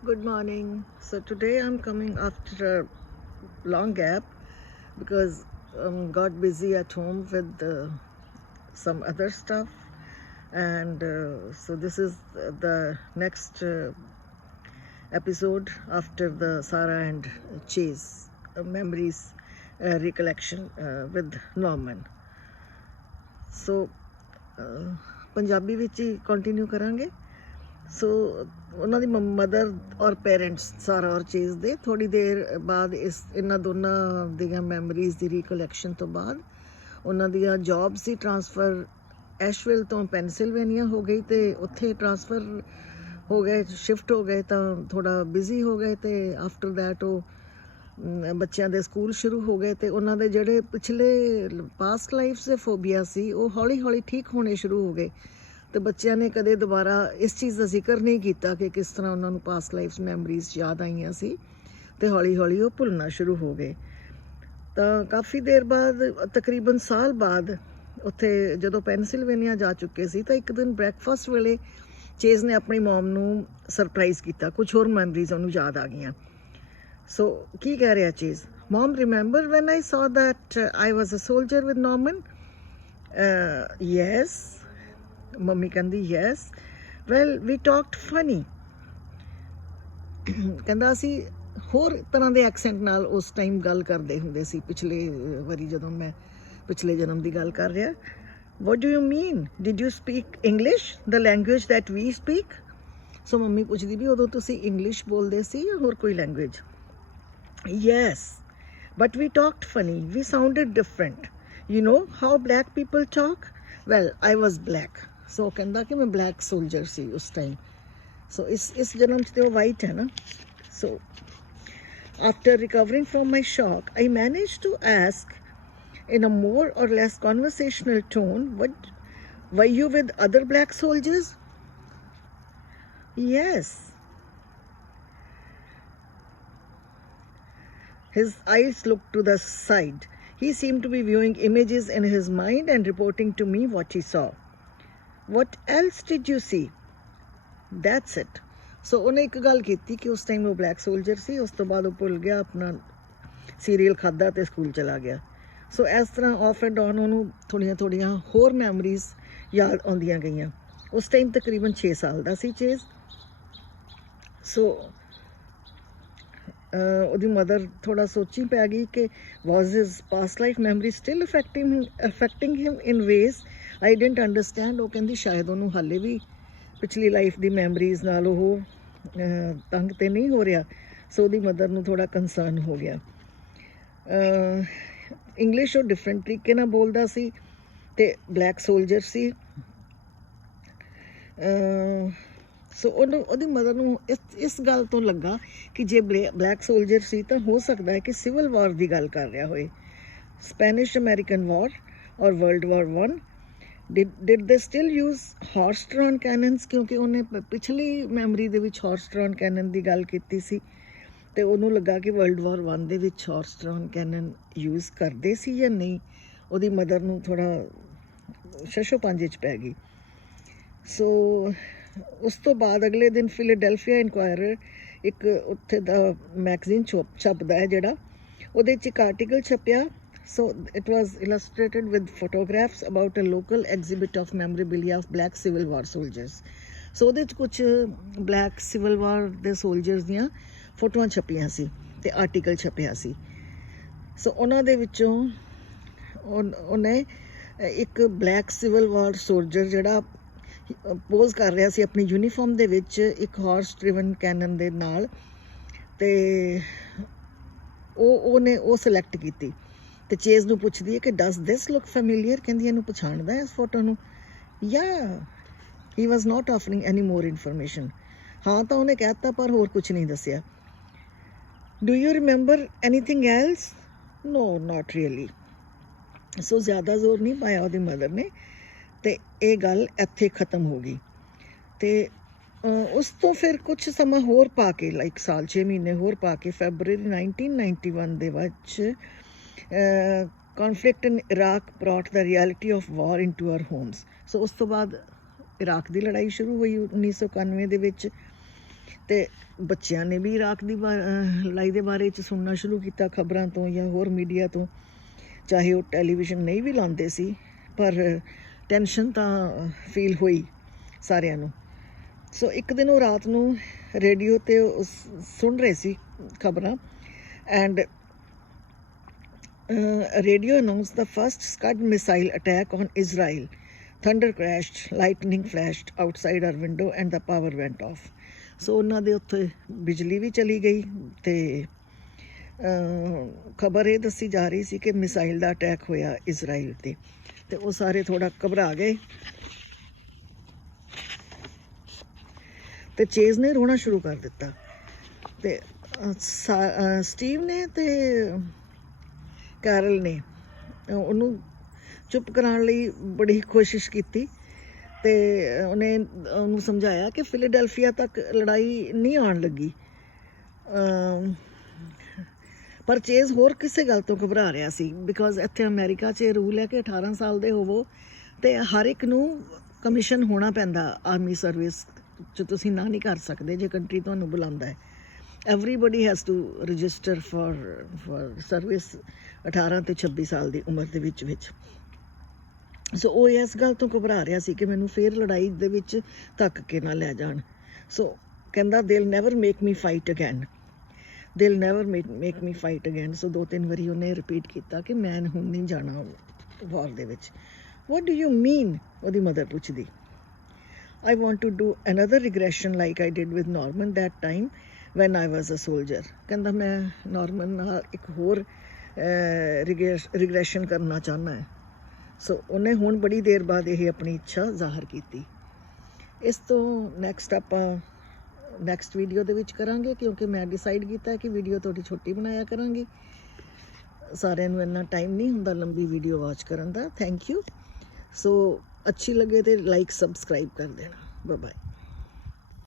Good morning. So today I'm coming after a long gap because got busy at home with some other stuff, and so this is the next episode after the Sarah and Chase memories recollection with Norman. So Punjabi ਵਿੱਚ ਹੀ continue ਕਰਾਂਗੇ। ਸੋ ਉਹਨਾਂ ਦੀ mother ਔਰ parents ਸਾਰਾ ਔਰ ਚੀਜ਼ ਦੇ ਥੋੜ੍ਹੀ ਦੇਰ ਬਾਅਦ ਇਹਨਾਂ ਦੋਨਾਂ ਦੀਆਂ ਮੈਮਰੀਜ਼ ਦੀ ਰੀਕਲੈਕਸ਼ਨ ਤੋਂ ਬਾਅਦ ਉਹਨਾਂ ਦੀਆਂ ਜੌਬ ਸੀ ਟਰਾਂਸਫਰ ਐਸ਼ਵਿਲ ਤੋਂ ਪੈਨਸਿਲਵੇਨੀਆ ਹੋ ਗਈ ਅਤੇ ਉੱਥੇ ਟਰਾਂਸਫਰ ਹੋ ਗਏ, ਸ਼ਿਫਟ ਹੋ ਗਏ ਤਾਂ ਥੋੜ੍ਹਾ ਬਿਜ਼ੀ ਹੋ ਗਏ ਅਤੇ ਆਫਟਰ ਦੈਟ ਉਹ ਬੱਚਿਆਂ ਦੇ ਸਕੂਲ ਸ਼ੁਰੂ ਹੋ ਗਏ ਅਤੇ ਉਹਨਾਂ ਦੇ ਜਿਹੜੇ ਪਿਛਲੇ ਪਾਸਟ ਲਾਈਫ ਦੇ ਫੋਬੀਆ ਸੀ ਉਹ ਹੌਲੀ ਹੌਲੀ ਠੀਕ ਹੋਣੇ ਸ਼ੁਰੂ ਹੋ ਗਏ ਅਤੇ ਬੱਚਿਆਂ ਨੇ ਕਦੇ ਦੁਬਾਰਾ ਇਸ ਚੀਜ਼ ਦਾ ਜ਼ਿਕਰ ਨਹੀਂ ਕੀਤਾ ਕਿ ਕਿਸ ਤਰ੍ਹਾਂ ਉਹਨਾਂ ਨੂੰ ਪਾਸਟ ਲਾਈਫ ਮੈਮਰੀਜ਼ ਯਾਦ ਆਈਆਂ ਸੀ ਅਤੇ ਹੌਲੀ ਹੌਲੀ ਉਹ ਭੁੱਲਣਾ ਸ਼ੁਰੂ ਹੋ ਗਏ। ਤਾਂ ਕਾਫੀ ਦੇਰ ਬਾਅਦ ਤਕਰੀਬਨ ਸਾਲ ਬਾਅਦ ਉੱਥੇ ਜਦੋਂ ਪੈਨਸਿਲਵੇਨੀਆ ਜਾ ਚੁੱਕੇ ਸੀ ਤਾਂ ਇੱਕ ਦਿਨ ਬ੍ਰੈਕਫਾਸਟ ਵੇਲੇ ਚੇਜ਼ ਨੇ ਆਪਣੀ ਮੋਮ ਨੂੰ ਸਰਪ੍ਰਾਈਜ਼ ਕੀਤਾ, ਕੁਛ ਹੋਰ ਮੈਮਰੀਜ਼ ਉਹਨੂੰ ਯਾਦ ਆ ਗਈਆਂ। ਸੋ ਕੀ ਕਹਿ ਰਿਹਾ ਚੀਜ਼, ਮੋਮ remember when I saw that I was a soldier with Norman? Yes. Mummy ਕਹਿੰਦੀ yes. Well we talked funny. ਕਹਿੰਦਾ ਅਸੀਂ ਹੋਰ ਤਰ੍ਹਾਂ ਦੇ ਐਕਸੈਂਟ ਨਾਲ ਉਸ ਟਾਈਮ ਗੱਲ ਕਰਦੇ ਹੁੰਦੇ ਸੀ, ਪਿਛਲੇ ਵਾਰੀ ਜਦੋਂ ਮੈਂ ਪਿਛਲੇ ਜਨਮ ਦੀ ਗੱਲ ਕਰ ਰਿਹਾ। What do you mean, did you speak English, the language that we speak? So mummy ਪੁੱਛਦੀ ਵੀ ਉਦੋਂ ਤੁਸੀਂ ਇੰਗਲਿਸ਼ ਬੋਲਦੇ ਸੀ ਜਾਂ ਹੋਰ ਕੋਈ language? Yes, but we talked funny. We sounded different. You know how black people talk? Well, I was black. So ਕਹਿੰਦਾ ਕਿ ਮੈਂ black soldier ਸੀ ਉਸ time. So ਇਸ ਜਨਮ 'ਚ ਤੇ ਉਹ white ਹੈ ਨਾ। So after recovering from my shock, I managed to ask in a more or less conversational tone, what were you with other black soldiers? Yes. His eyes looked to the side. He seemed to be viewing images in his mind and reporting to me what he saw. What else did you see? That's it. So ਉਹਨੇ ਇੱਕ ਗੱਲ ਕੀਤੀ ਕਿ ਉਸ time ਉਹ black soldier ਸੀ, ਉਸ ਤੋਂ ਬਾਅਦ ਉਹ ਭੁੱਲ ਗਿਆ, ਆਪਣਾ ਸੀਰੀਅਲ ਖਾਧਾ ਅਤੇ ਸਕੂਲ ਚਲਾ ਗਿਆ। ਸੋ ਇਸ ਤਰ੍ਹਾਂ ਆਫ ਐਂਡ ਔਨ ਉਹਨੂੰ ਥੋੜ੍ਹੀਆਂ ਥੋੜ੍ਹੀਆਂ ਹੋਰ ਮੈਮਰੀਜ਼ ਯਾਦ ਆਉਂਦੀਆਂ ਗਈਆਂ। ਉਸ ਟਾਈਮ ਤਕਰੀਬਨ 6 ਸਾਲ ਦਾ ਸੀ ਚੇਜ਼। ਸੋ ਉਹਦੀ ਮਦਰ ਥੋੜ੍ਹਾ ਸੋਚੀ ਪੈ ਗਈ ਕਿ was his past life memory still affecting him in ways I didn't understand. ਉਹ ਕਹਿੰਦੀ ਸ਼ਾਇਦ ਉਹਨੂੰ ਹਾਲੇ ਵੀ ਪਿਛਲੀ ਲਾਈਫ ਦੀ ਮੈਮਰੀਜ਼ ਨਾਲ ਉਹ ਤੰਗ ਤਾਂ ਨਹੀਂ ਹੋ ਰਿਹਾ। ਸੋ ਉਹਦੀ ਮਦਰ ਨੂੰ ਥੋੜ੍ਹਾ ਕੰਸਰਨ ਹੋ ਗਿਆ। ਇੰਗਲਿਸ਼ ਉਹ ਡਿਫਰੈਂਟ ਤਰੀਕੇ ਨਾਲ ਬੋਲਦਾ ਸੀ ਅਤੇ ਬਲੈਕ ਸੋਲਜਰ ਸੀ। ਸੋ ਉਹਦੀ ਮਦਰ ਨੂੰ ਇਸ ਗੱਲ ਤੋਂ ਲੱਗਾ ਕਿ ਜੇ ਬਲੈਕ ਸੋਲਜਰ ਸੀ ਤਾਂ ਹੋ ਸਕਦਾ ਹੈ ਕਿ ਸਿਵਲ ਵਾਰ ਦੀ ਗੱਲ ਕਰ ਰਿਹਾ ਹੋਏ, ਸਪੈਨਿਸ਼ ਅਮੈਰੀਕਨ ਵਾਰ ਔਰ ਵਰਲਡ ਵਾਰ 1। ਡਿਡ ਦੇ ਸਟਿਲ ਯੂਜ਼ ਹਾਰਸ ਡਰਾਨ ਕੈਨਨਸ, ਕਿਉਂਕਿ ਉਹਨੇ ਪਿਛਲੀ ਮੈਮਰੀ ਦੇ ਵਿੱਚ ਹਾਰਸ ਡਰਾਨ ਕੈਨਨ ਦੀ ਗੱਲ ਕੀਤੀ ਸੀ ਅਤੇ ਉਹਨੂੰ ਲੱਗਾ ਕਿ ਵਰਲਡ ਵਾਰ 1 ਦੇ ਵਿੱਚ ਹਾਰਸ ਡਰਾਨ ਕੈਨਨ ਯੂਜ਼ ਕਰਦੇ ਸੀ ਜਾਂ ਨਹੀਂ। ਉਹਦੀ ਮਦਰ ਨੂੰ ਥੋੜ੍ਹਾ ਸ਼ਸ਼ੋ ਪੰਜੇ 'ਚ ਪੈ ਗਈ। ਸੋ ਉਸ ਤੋਂ ਬਾਅਦ ਅਗਲੇ ਦਿਨ ਫਿਲਾਡੈਲਫੀਆ ਇਨਕੁਆਇਰਰ ਇੱਕ ਉੱਥੇ ਦਾ ਮੈਗਜ਼ੀਨ ਛਪਦਾ ਹੈ ਜਿਹੜਾ, ਉਹਦੇ 'ਚ ਇੱਕ ਆਰਟੀਕਲ ਛਪਿਆ। So it was illustrated with photographs about a local exhibit of memorabilia of black civil war soldiers. So ਉਹਦੇ 'ਚ ਕੁਛ ਬਲੈਕ ਸਿਵਲ ਵਾਰ ਦੇ ਸੋਲਜਰਸ ਦੀਆਂ ਫੋਟੋਆਂ ਛਪੀਆਂ ਸੀ ਅਤੇ ਆਰਟੀਕਲ ਛਪਿਆ ਸੀ। ਸੋ ਉਹਨਾਂ ਦੇ ਵਿੱਚੋਂ ਉਹਨੇ ਇੱਕ ਬਲੈਕ ਸਿਵਲ ਵਾਰ ਸੋਲਜਰ ਜਿਹੜਾ ਪੋਜ਼ ਕਰ ਰਿਹਾ ਸੀ ਆਪਣੀ ਯੂਨੀਫਾਰਮ ਦੇ ਵਿੱਚ ਇੱਕ ਹਾਰਸ ਡਰਿਵਨ ਕੈਨਨ ਦੇ ਨਾਲ, ਅਤੇ ਉਹਨੇ ਉਹ ਸਿਲੈਕਟ ਕੀਤੀ ਅਤੇ ਚੇਜ਼ ਨੂੰ ਪੁੱਛਦੀ ਹੈ ਕਿ ਡਸ ਦਿਸ ਲੁੱਕ ਫੈਮੀਲੀਅਰ? ਕਹਿੰਦੀ ਇਹਨੂੰ ਪਛਾਣਦਾ ਇਸ ਫੋਟੋ ਨੂੰ? ਯਾ ਹੀ ਵਾਜ਼ ਨਾਟ ਆਫਰਿੰਗ ਐਨੀ ਮੋਰ ਇਨਫੋਰਮੇਸ਼ਨ। ਹਾਂ ਤਾਂ ਉਹਨੇ ਕਹਿ ਦਿੱਤਾ ਪਰ ਹੋਰ ਕੁਛ ਨਹੀਂ ਦੱਸਿਆ। Do you remember anything else? No, not really. So ਜ਼ਿਆਦਾ ਜ਼ੋਰ ਨਹੀਂ ਪਾਇਆ ਉਹਦੀ ਮਦਰ ਨੇ ਅਤੇ ਇਹ ਗੱਲ ਇੱਥੇ ਖ਼ਤਮ ਹੋ ਗਈ। ਅਤੇ ਉਸ ਤੋਂ ਫਿਰ ਕੁਛ ਸਮਾਂ ਹੋਰ ਪਾ ਕੇ, ਲਾਈਕ ਸਾਲ 6 ਮਹੀਨੇ ਹੋਰ ਪਾ ਕੇ, ਫੈਬਰਰੀ 1991 ਦੇ ਵਿੱਚ conflict in Iraq brought the reality of war into our homes. So ਉਸ ਤੋਂ ਬਾਅਦ ਇਰਾਕ ਦੀ ਲੜਾਈ ਸ਼ੁਰੂ ਹੋਈ 1991 ਦੇ ਵਿੱਚ, ਤੇ ਬੱਚਿਆਂ ਨੇ ਵੀ ਇਰਾਕ ਦੀ ਲੜਾਈ ਦੇ ਬਾਰੇ 'ਚ ਸੁਣਨਾ ਸ਼ੁਰੂ ਕੀਤਾ ਖਬਰਾਂ ਤੋਂ ਜਾਂ ਹੋਰ ਮੀਡੀਆ ਤੋਂ, ਚਾਹੇ ਉਹ ਟੈਲੀਵਿਜ਼ਨ ਨਹੀਂ ਵੀ ਲਾਉਂਦੇ ਸੀ, ਪਰ ਟੈਨਸ਼ਨ ਤਾਂ ਫੀਲ ਹੋਈ ਸਾਰਿਆਂ ਨੂੰ। ਸੋ ਇੱਕ ਦਿਨ ਉਹ ਰਾਤ ਨੂੰ ਰੇਡੀਓ 'ਤੇ ਸੁਣ ਰਹੇ ਸੀ ਖਬਰਾਂ, and radio announced the first Scud missile attack on Israel. Thunder crashed, lightning flashed outside our window and the power went off. So ਉਹਨਾਂ ਦੇ ਉੱਥੇ ਬਿਜਲੀ ਵੀ ਚਲੀ ਗਈ ਤੇ ਖਬਰ ਇਹ ਦੱਸੀ ਜਾ ਰਹੀ ਸੀ ਕਿ ਮਿਸਾਈਲ ਦਾ ਅਟੈਕ ਹੋਇਆ ਇਜ਼ਰਾਈਲ ਤੇ ਉਹ ਸਾਰੇ ਥੋੜਾ ਘਬਰਾ ਗਏ ਤੇ ਚੇਜ਼ ਨੇ ਰੋਣਾ ਸ਼ੁਰੂ ਕਰ ਦਿੱਤਾ ਤੇ ਸਟੀਵ ਨੇ ਤੇ ਕੈਰਲ ਨੇ ਉਹਨੂੰ ਚੁੱਪ ਕਰਾਉਣ ਲਈ ਬੜੀ ਕੋਸ਼ਿਸ਼ ਕੀਤੀ ਤੇ ਉਹਨੂੰ ਸਮਝਾਇਆ ਕਿ ਫਿਲਾਡੈਲਫੀਆ ਤੱਕ ਲੜਾਈ ਨਹੀਂ ਆਉਣ ਲੱਗੀ, ਪਰ ਚੇਜ਼ ਹੋਰ ਕਿਸੇ ਗੱਲ ਤੋਂ ਘਬਰਾ ਰਿਹਾ ਸੀ, ਬਿਕੋਜ਼ ਇੱਥੇ ਅਮਰੀਕਾ 'ਚ ਰੂਲ ਹੈ ਕਿ 18 ਸਾਲ ਦੇ ਹੋਵੋ ਤੇ ਹਰ ਇੱਕ ਨੂੰ ਕਮਿਸ਼ਨ ਹੋਣਾ ਪੈਂਦਾ ਆਰਮੀ ਸਰਵਿਸ 'ਚ, ਤੁਸੀਂ ਨਾ ਨਹੀਂ ਕਰ ਸਕਦੇ ਜੇ ਕੰਟਰੀ ਤੁਹਾਨੂੰ ਬੁਲਾਉਂਦਾ ਹੈ। Everybody has to register for service 18 ਤੇ 26 ਸਾਲ ਦੀ ਉਮਰ ਦੇ ਵਿੱਚ। ਸੋ ਉਹ ਇਸ ਗੱਲ ਤੋਂ ਘਬਰਾ ਰਿਹਾ ਸੀ ਕਿ ਮੈਨੂੰ ਫੇਰ ਲੜਾਈ ਦੇ ਵਿੱਚ ਧੱਕ ਕੇ ਨਾ ਲੈ ਜਾਣ। ਸੋ ਕਹਿੰਦਾ they'll never make me fight again, they'll never make me fight again। ਸੋ 2-3 ਵਾਰੀ ਉਹਨੇ ਰਿਪੀਟ ਕੀਤਾ ਕਿ ਮੈਂ ਹੁਣ ਨਹੀਂ ਜਾਣਾ ਵਾਰ ਦੇ ਵਿੱਚ। what do you mean? ਉਹਦੀ ਮਦਰ ਪੁੱਛਦੀ। I want to do another regression like I did with Norman that time when I was a soldier। ਕਹਿੰਦਾ ਮੈਂ ਨਾਰਮਨ ਨਾਲ ਇੱਕ ਹੋਰ ਰਿਗਰੈਸ਼ਨ ਕਰਨਾ ਚਾਹੁੰਦਾ ਹੈ। ਸੋ ਉਹਨੇ ਹੁਣ ਬੜੀ ਦੇਰ ਬਾਅਦ ਇਹ ਆਪਣੀ ਇੱਛਾ ਜ਼ਾਹਰ ਕੀਤੀ। ਇਸ ਤੋਂ ਨੈਕਸਟ ਆਪਾਂ ਨੈਕਸਟ ਵੀਡੀਓ ਦੇ ਵਿੱਚ ਕਰਾਂਗੇ, ਕਿਉਂਕਿ ਮੈਂ ਡਿਸਾਈਡ ਕੀਤਾ ਕਿ ਵੀਡੀਓ ਥੋੜੀ ਛੋਟੀ ਬਣਾਇਆ ਕਰਾਂਗੀ। ਸਾਰਿਆਂ ਨੂੰ ਇੰਨਾ ਟਾਈਮ ਨਹੀਂ ਹੁੰਦਾ ਲੰਬੀ ਵੀਡੀਓ ਵਾਚ ਕਰਨ ਦਾ। Thank you. ਸੋ ਅੱਛੀ ਲੱਗੇ ਤੇ ਲਾਈਕ ਸਬਸਕ੍ਰਾਈਬ ਕਰ ਦੇਣਾ। Bye bye.